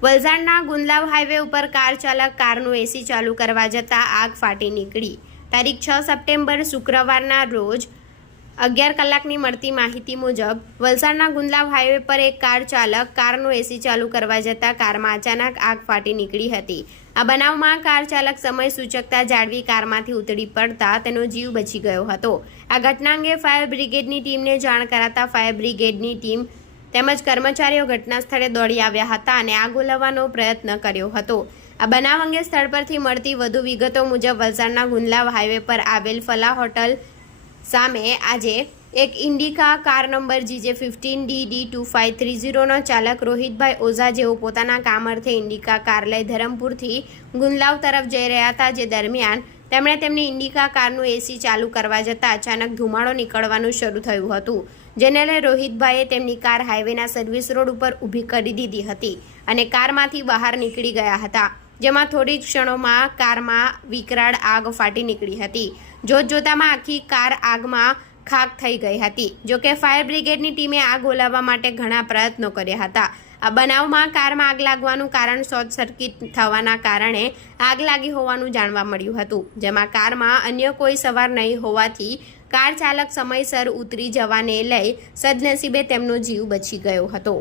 વલસાડના ગુંદલાવ હાઈવે ઉપર કાર ચાલક કારનું એસી ચાલુ કરવા જતાં આગ ફાટી નીકળી. તારીખ છ સપ્ટેમ્બર શુક્રવારના રોજ અગિયાર કલાકની મળતી માહિતી મુજબ, વલસાડના ગુંદલાવ હાઈવે પર એક કાર ચાલક કારનું એસી ચાલુ કરવા જતાં કારમાં અચાનક આગ ફાટી નીકળી હતી. આ બનાવમાં કાર ચાલક સમય સૂચકતા જાળવી કારમાંથી ઉતરી પડતા તેનો જીવ બચી ગયો હતો. આ ઘટના અંગે ફાયર બ્રિગેડની ટીમને જાણ કરાતા ફાયર બ્રિગેડની ટીમ તેમજ કર્મચારીઓ ઘટના સ્થળે દોડી આવ્યા હતા અને આગ ઓલવવાનો પ્રયત્ન કર્યો હતો. આ બનાવ અંગે સ્થળ પરથી મળતી વધુ વિગતો મુજબ વલસાડના ગુંદલાવ હાઈવે પર આવેલ ફલા હોટલ સામે આજે એક Indica car number GJ fifteen D D two five three ઝીરોનો ચાલક રોહિતભાઈ ઓઝા જેઓ પોતાના કામ અર્થે ઇન્ડિકા કાર લઈ ધરમપુરથી ગુંદલાવ તરફ જઈ રહ્યા હતા, જે દરમિયાન તેમણે તેમની ઇન્ડિકા કારનું એસી ચાલુ કરવા જતાં અચાનક ધુમાડો નીકળવાનું શરૂ થયું હતું જેને લઈ રોહિતભાઈએ તેમની કાર હાઈવેના સર્વિસ રોડ ઉપર ઊભી કરી દીધી હતી અને કારમાંથી બહાર નીકળી ગયા હતા, જેમાં થોડી ક્ષણોમાં કારમાં વિકરાળ આગ ફાટી નીકળી હતી. જોતજોતામાં આખી કાર આગમાં ખાક થઈ ગઈ હતી, જોકે ફાયર બ્રિગેડની ટીમે આગ ઓલાવવા માટે ઘણા પ્રયત્નો કર્યા હતા આ બનાવમાં કારમાં આગ લાગવાનું કારણ શોર્ટ સર્કિટ થવાના કારણે આગ લાગી હોવાનું જાણવા મળ્યું હતું. જેમાં કારમાં અન્ય કોઈ સવાર નહીં હોવાથી કાર ચાલક સમયસર ઉતરી જવાને લઈ સદનસીબે તેમનો જીવ બચી ગયો હતો.